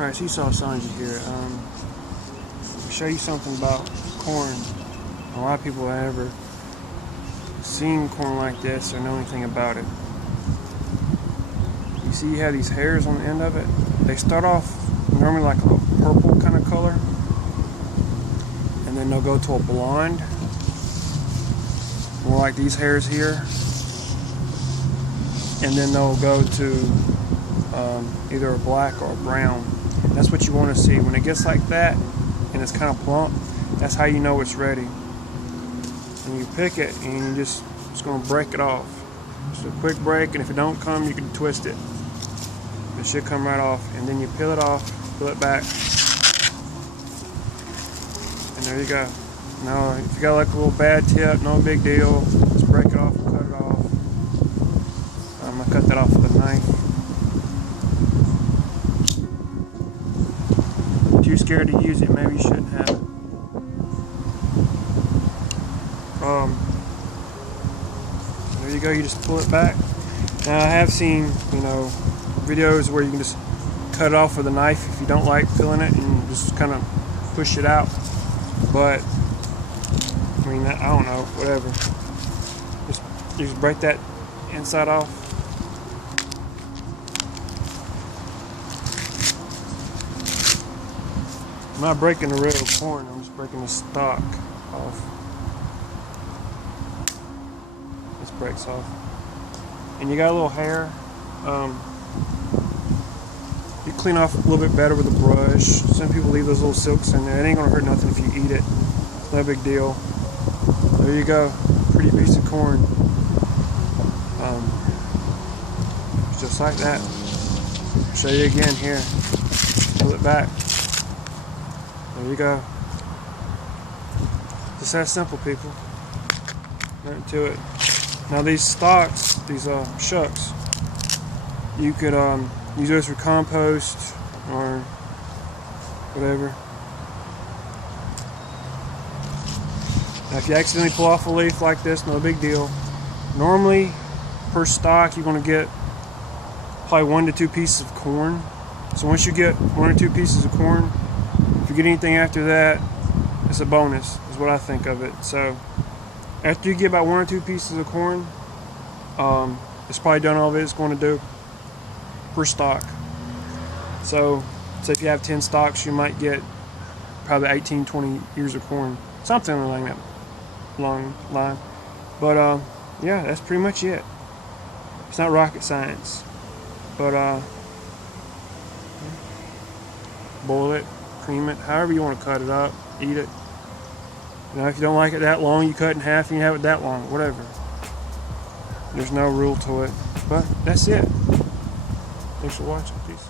Alright, Seesaw Sanji here. I'll show you something about corn. A lot of people have never seen corn like this or know anything about it. You see you have these hairs on the end of it? They start off normally like a purple kind of color, and then they'll go to a blonde, more like these hairs here, and then they'll go to either a black or a brown. That's what you want to see. When it gets like that and it's kind of plump, that's how you know it's ready. And you pick it and you just going to break it off. Just a quick break, and if it don't come, you can twist it. It should come right off, and then you peel it off, peel it back, and there you go. Now, if you got like a little bad tip, no big deal. Just break it off and cut it off. I'm gonna cut that off with a knife. Too scared to use it, maybe you shouldn't have it. There you go, you just pull it back. Now I have seen, videos where you can just cut it off with a knife if you don't like peeling it, and just kind of push it out. But I don't know, whatever. You just break that inside off. I'm not breaking the real corn, I'm just breaking the stalk off. This breaks off. And you got a little hair. You clean off a little bit better with a brush. Some people leave those little silks in there. It ain't gonna hurt nothing if you eat it. It's no big deal. There you go. Pretty piece of corn. Just like that. I'll show you again here. Pull it back. There you go. Just that simple, people. Nothing to it. Now these stalks, these shucks, you could use those for compost or whatever. Now if you accidentally pull off a leaf like this, no big deal. Normally, per stalk, you're going to get probably 1 to 2 pieces of corn. So once you get 1 or 2 pieces of corn, if you get anything after that, it's a bonus, is what I think of it. So after you get about 1 or 2 pieces of corn, it's probably done all of it's going to do per stalk. So if you have 10 stalks, you might get probably 18, 20 ears of corn, something along that long line. But yeah, that's pretty much it. It's not rocket science, but boil it, cream it, however you want to cut it up, eat it. If you don't like it that long, you cut it in half and you have it that long, whatever. There's no rule to it, but that's it. Thanks for watching. Peace.